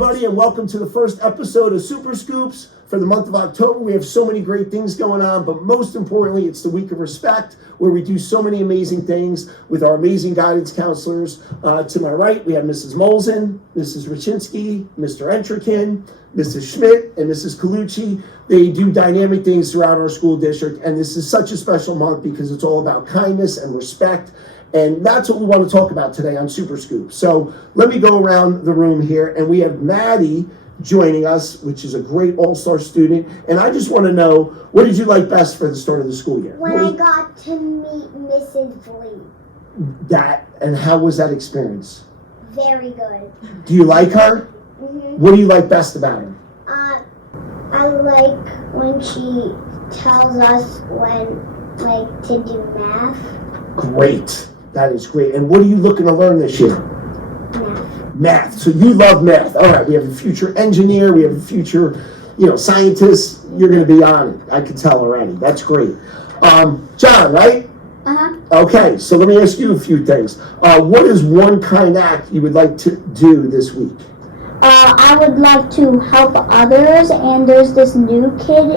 everybody, and welcome to the first episode of Super Scoops for the month of October. We have so many great things going on, but most importantly, it's the week of respect, where we do so many amazing things with our amazing guidance counselors. To my right, we have Mrs. Molzen, Mrs. Rachinsky, Mr. Entrikin, Mrs. Schmidt, and Mrs. Colucci. They do dynamic things throughout our school district, and this is such a special month because it's all about kindness and respect. And that's what we want to talk about today on Super Scoop. So let me go around the room here, and we have Maddie joining us, which is a great all-star student. And I just want to know, what did you like best for the start of the school year? When I got to meet Mrs. Lee. And how was that experience? Very good. Do you like her? Mm-hmm. What do you like best about her? I like when she tells us to do math. Great. That is great. And what are you looking to learn this year? Math. So you love math. All right, we have a future engineer, we have a future, scientist. You're going to be on it. I can tell already. That's great. John, right? Uh-huh. Okay, so let me ask you a few things. What is one kind act you would like to do this week? I would like to help others, and there's this new kid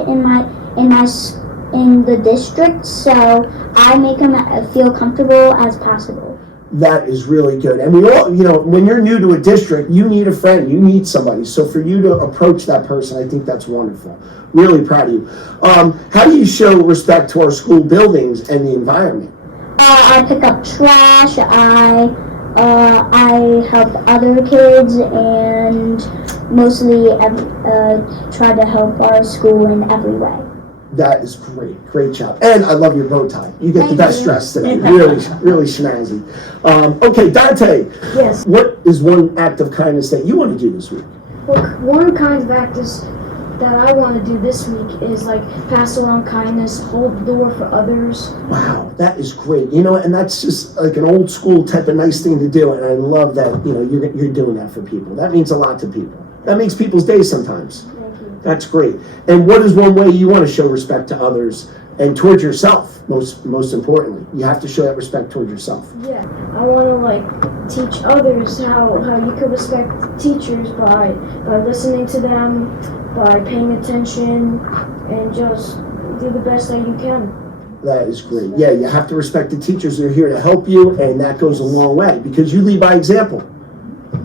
in the district, so I make him feel comfortable as possible. That is really good. And we all, when you're new to a district, you need a friend, you need somebody. So for you to approach that person, I think that's wonderful. Really proud of you. How do you show respect to our school buildings and the environment? I pick up trash, I help other kids, and mostly try to help our school in every way. That is great. Great job. And I love your bow tie. You get the best dress today. Really, really snazzy. Okay, Dante. Yes. What is one act of kindness that you want to do this week? Well, one kind of act that I want to do this week is pass along kindness, hold the door for others. Wow, that is great. And that's just like an old school type of nice thing to do. And I love that, you're doing that for people. That means a lot to people. That makes people's days sometimes. That's great. And what is one way you want to show respect to others and towards yourself? Most importantly, you have to show that respect towards yourself. Yeah, I want to teach others how you can respect teachers by listening to them, by paying attention, and just do the best that you can. That is great. Yeah, you have to respect the teachers. They're here to help you, and that goes a long way because you lead by example.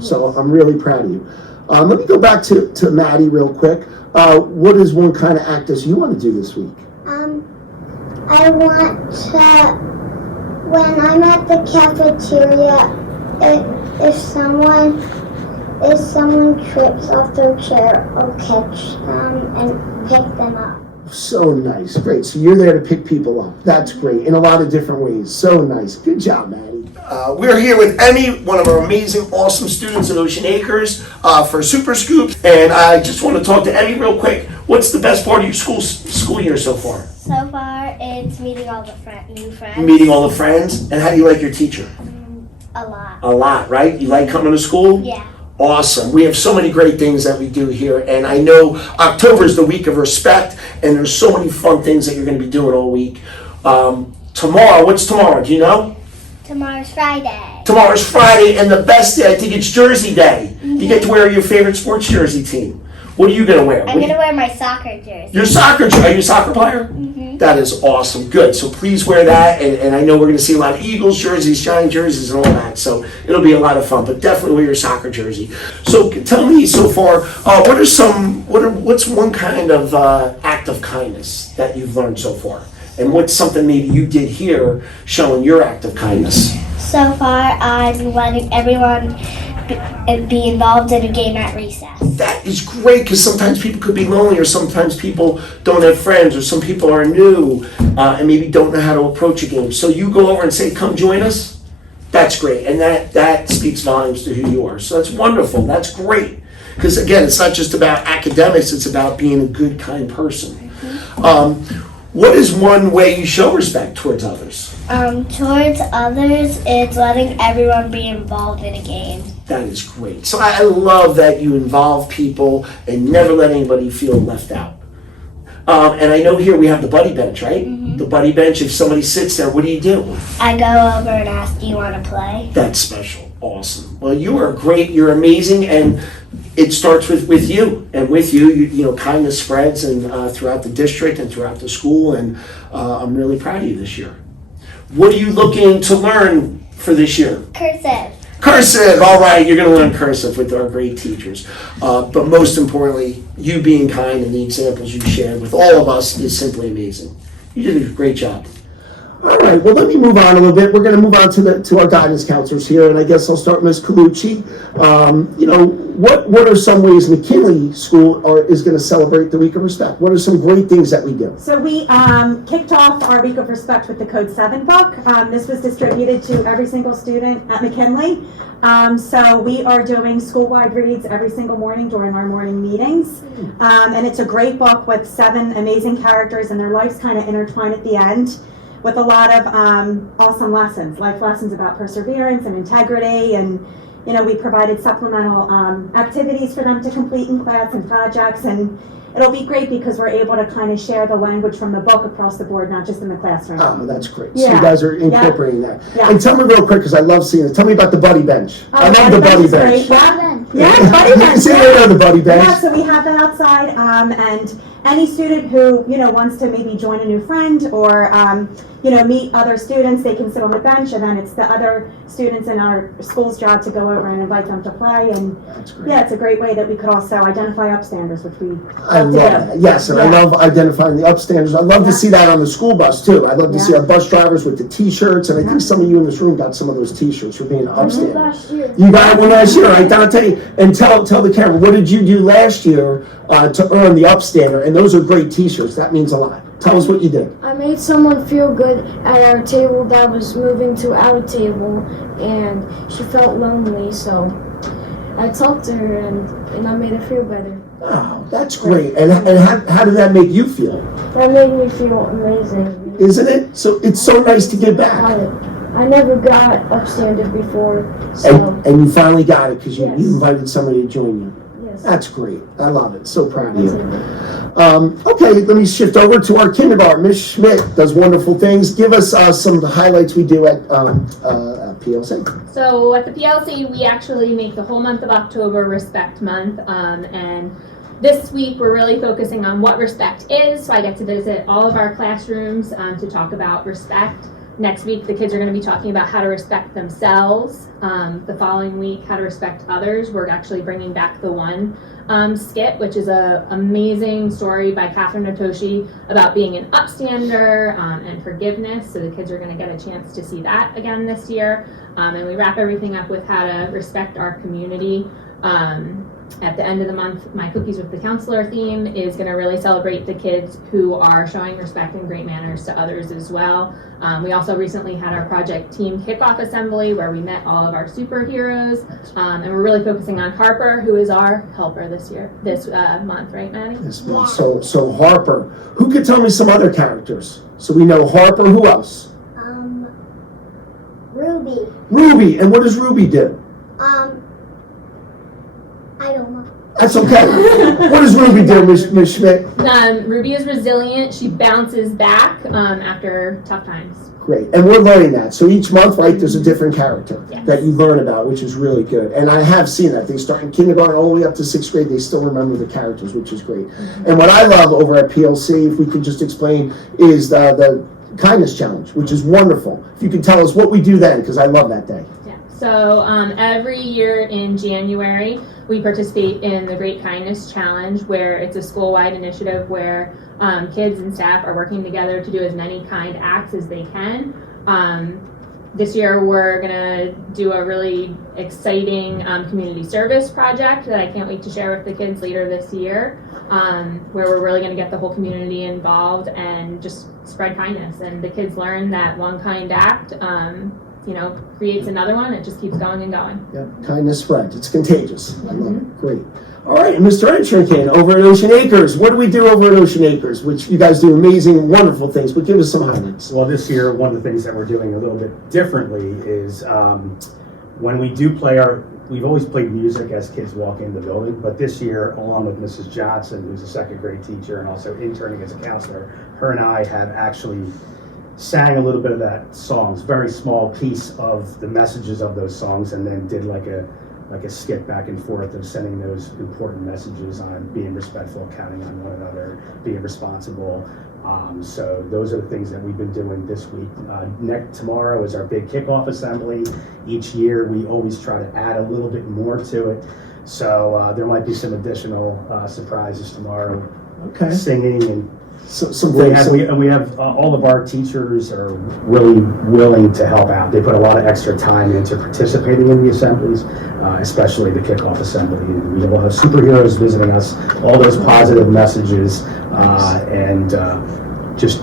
So I'm really proud of you. Let me go back to Maddie real quick. What is one kind of act that you want to do this week? I want to, when I'm at the cafeteria, if someone trips off their chair, I'll catch them and pick them up. So nice. Great. So you're there to pick people up. That's great in a lot of different ways. So nice. Good job, Maddie. We're here with Emmy, one of our amazing, awesome students at Ocean Acres for Super Scoop. And I just want to talk to Emmy real quick. What's the best part of your school year so far? So far, it's meeting all the new friends. Meeting all the friends. And how do you like your teacher? A lot. A lot, right? You like coming to school? Yeah. Awesome. We have so many great things that we do here. And I know October is the week of respect. And there's so many fun things that you're going to be doing all week. Tomorrow, what's tomorrow? Do you know? Tomorrow's Friday. Tomorrow's Friday, and the best day, I think it's Jersey Day. Mm-hmm. You get to wear your favorite sports jersey team. What are you going to wear? I'm going to wear my soccer jersey. Your soccer jersey? Are you a soccer player? Mm-hmm. That is awesome. Good. So please wear that, and I know we're going to see a lot of Eagles jerseys, Giant jerseys, and all that. So it'll be a lot of fun, but definitely wear your soccer jersey. So tell me so far, what's one kind of act of kindness that you've learned so far? And what's something maybe you did here showing your act of kindness? So far, I'm letting everyone be involved in a game at recess. That is great, because sometimes people could be lonely, or sometimes people don't have friends, or some people are new and maybe don't know how to approach a game. So you go over and say, come join us? That's great, and that speaks volumes to who you are. So that's wonderful, that's great. Because again, it's not just about academics, it's about being a good, kind person. Mm-hmm. What is one way you show respect towards others? Towards others, it's letting everyone be involved in a game. That is great. So I love that you involve people and never let anybody feel left out. And I know here we have the buddy bench, right? Mm-hmm. The buddy bench, if somebody sits there, what do you do? I go over and ask, do you want to play? That's special. Awesome. Well, you are great. You're amazing. And it starts with you, and with you, kindness spreads and throughout the district and throughout the school, and I'm really proud of you this year. What are you looking to learn for this year? Cursive. Cursive, all right, you're going to learn cursive with our great teachers. But most importantly, you being kind and the examples you shared with all of us is simply amazing. You did a great job. All right, well, let me move on a little bit. We're going to move on to our guidance counselors here, and I guess I'll start with Ms. Colucci. What are some ways McKinley School is going to celebrate the Week of Respect? What are some great things that we do? So we kicked off our Week of Respect with the Code 7 book. This was distributed to every single student at McKinley. So we are doing school-wide reads every single morning during our morning meetings. And it's a great book with 7 amazing characters, and their lives kind of intertwine at the end, with a lot of awesome lessons, life lessons about perseverance and integrity, and we provided supplemental activities for them to complete in class and projects, and it'll be great because we're able to kind of share the language from the book across the board, not just in the classroom. Oh, that's great. Yeah. So you guys are incorporating that. Yeah. And tell me real quick, because I love seeing it. Tell me about the buddy bench. Oh, I love the buddy is bench. great. Yeah. Yeah, buddy bench. See, they know the buddy bench. Yeah, so we have that outside, and any student who wants to maybe join a new friend or meet other students, they can sit on the bench, and then it's the other students in our school's job to go over and invite them to play. And That's great. yeah, it's a great way that we could also identify upstanders, which we I love love to do. that. Yes, and I Yeah. love identifying the upstanders. I love to see that on the school bus too. I love to Yeah. see our bus drivers with the T-shirts, and I think some of you in this room got some of those T-shirts for being an upstander. Last year. You got one last year, right, Dante? And tell the camera, what did you do last year to earn the upstander? And those are great T-shirts. That means a lot. Tell us what you did. I made someone feel good at our table that was moving to our table, and she felt lonely, so I talked to her and I made her feel better. Oh, that's great. And how did that make you feel? That made me feel amazing. Isn't it? So it's so nice to give back. I never got upstanded before, so And you finally got it because you Yes. invited somebody to join you. yes. That's great. I love it. So proud of you. Okay, let me shift over to our kindergarten. Ms. Schmidt does wonderful things. Give us some of the highlights we do at PLC. So at the PLC, we actually make the whole month of October Respect Month, and this week we're really focusing on what respect is. So I get to visit all of our classrooms to talk about respect. Next week, the kids are going to be talking about how to respect themselves. The following week, how to respect others. We're actually bringing back the One skit, which is an amazing story by Catherine Otoshi about being an upstander and forgiveness. So the kids are going to get a chance to see that again this year. And we wrap everything up with how to respect our community. At the end of the month, my Cookies with the Counselor theme is going to really celebrate the kids who are showing respect and great manners to others as well. We also recently had our project team kickoff assembly where we met all of our superheroes, and we're really focusing on Harper, who is our helper this month, right, Maddie? This month. So Harper. Who could tell me some other characters? So we know Harper. Who else? Ruby. Ruby. And what does Ruby do? I don't know. That's okay. What does Ruby do, Ms. Schmidt? Ruby is resilient. She bounces back after tough times. Great. And we're learning that. So each month, right, there's a different character Yes. that you learn about, which is really good. And I have seen that. They start in kindergarten all the way up to 6th grade. They still remember the characters, which is great. And what I love over at PLC, if we could just explain, is the kindness challenge, which is wonderful. If you could tell us what we do then, because I love that day. Yeah. So every year in January, we participate in the Great Kindness Challenge, where it's a school-wide initiative where kids and staff are working together to do as many kind acts as they can. This year, we're gonna do a really exciting community service project that I can't wait to share with the kids later this year, where we're really gonna get the whole community involved and just spread kindness. And the kids learn that one kind act creates another one. It just keeps going and going. Yeah, kindness spreads. It's contagious. I love it. Great. All right, and Mr. Entrinkin over at Ocean Acres. What do we do over at Ocean Acres? Which you guys do amazing, wonderful things, but give us some highlights. Well, this year, one of the things that we're doing a little bit differently is when we do play we've always played music as kids walk in the building, but this year, along with Mrs. Johnson, who's a 2nd grade teacher and also interning as a counselor, her and I have actually sang a little bit of that songs, very small piece of the messages of those songs, and then did like a like a skit back and forth of sending those important messages on being respectful, counting on one another, being responsible. So those are the things that we've been doing this week. Tomorrow is our big kickoff assembly. Each year we always try to add a little bit more to it. So there might be some additional surprises tomorrow. Okay. Singing and Some we things. have all of our teachers are really willing to help out. They put a lot of extra time into participating in the assemblies, especially the kickoff assembly. We will have superheroes visiting us, all those positive messages, and just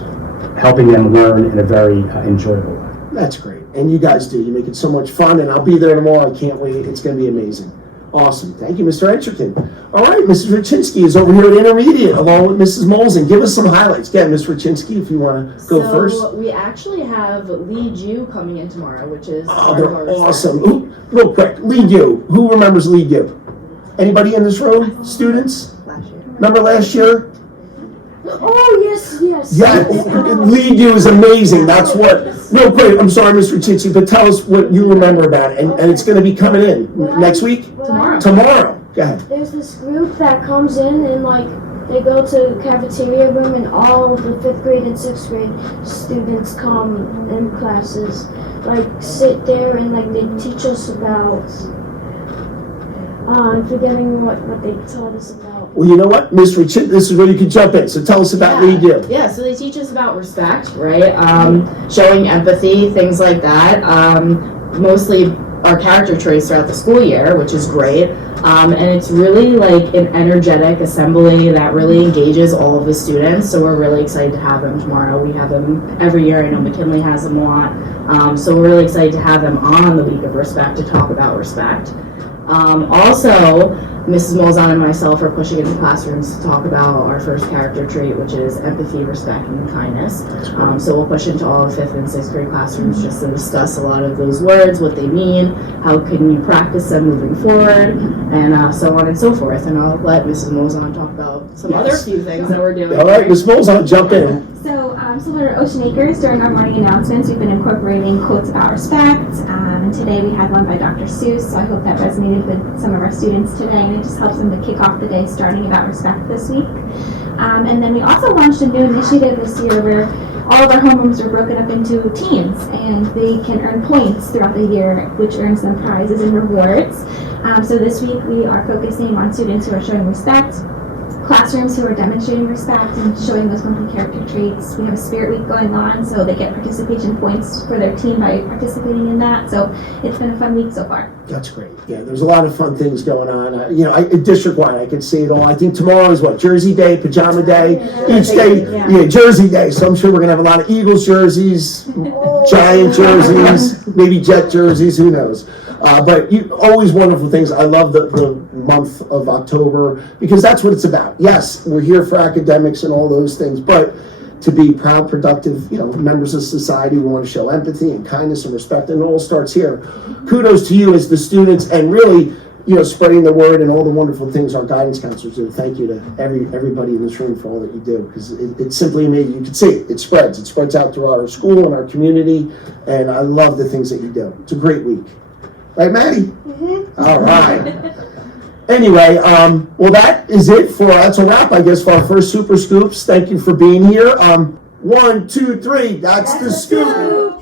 helping them learn in a very enjoyable way. That's great. And you guys do. You make it so much fun, and I'll be there tomorrow. I can't wait. It's going to be amazing. Awesome. Thank you, Mr. Etcherkin. All right, Mrs. Rachinsky is over here at Intermediate, along with Mrs. Molson. Give us some highlights. Again, Ms. Rachinsky, if you want to go first. So we actually have Lead You coming in tomorrow, which is Oh, they're awesome. Real quick, Lead You. Who remembers Lead You? Anybody in this room? Students? last year. Remember last year? Oh, yes. Yeah, Lead You is amazing. That's what. Real quick, I'm sorry, Ms. Rachinsky, but tell us what you remember about it. And it's going to be coming in next week? Tomorrow. Go ahead. There's this group that comes in and they go to the cafeteria room and all the 5th grade and 6th grade students come in classes, sit there and they teach us about, I'm forgetting what they taught us about. Well, you know what, Ms. Rachinsky, this is where you can jump in. So tell us about Lead You. Yeah, so they teach us about respect, right? Showing empathy, things like that. Mostly our character traits throughout the school year, which is great. And it's really an energetic assembly that really engages all of the students. So we're really excited to have them tomorrow. We have them every year. I know McKinley has them a lot. So we're really excited to have them on the Week of Respect to talk about respect. Also, Mrs. Molzon and myself are pushing into classrooms to talk about our first character trait, which is empathy, respect, and kindness. So we'll push into all 5th and 6th grade classrooms just to discuss a lot of those words, what they mean, how can you practice them moving forward, and so on and so forth. And I'll let Mrs. Molzon talk about some other few things that we're doing. All right, Ms. Molzon, jump in. So at Ocean Acres, during our morning announcements, we've been incorporating quotes about respect. And today we had one by Dr. Seuss, so I hope that resonated with some of our students today, and it just helps them to kick off the day starting about respect this week. And then we also launched a new initiative this year where all of our homerooms are broken up into teams, and they can earn points throughout the year, which earns them prizes and rewards. So this week we are focusing on students who are showing respect, classrooms who are demonstrating respect and showing those monthly character traits. We have a spirit week going on, so they get participation points for their team by participating in that. So it's been a fun week so far. That's great. Yeah, there's a lot of fun things going on. District-wide, I could say it all. I think tomorrow is what? Jersey Day, Pajama Day. Each day, Jersey Day. So I'm sure we're going to have a lot of Eagles jerseys, Giant jerseys, maybe Jet jerseys, who knows. But always wonderful things. I love the month of October because that's what it's about. Yes, we're here for academics and all those things, but to be proud, productive, members of society, we want to show empathy and kindness and respect, and it all starts here. Kudos to you as the students, and really, spreading the word and all the wonderful things our guidance counselors do. Thank you to everybody in this room for all that you do, because it's simply amazing. You can see it spreads out throughout our school and our community, and I love the things that you do. It's a great week. Right, Maddie? Mm-hmm. All right. Anyway, well, that's a wrap, I guess, for our first Super Scoops. Thank you for being here. 1, 2, 3, that's the scoop.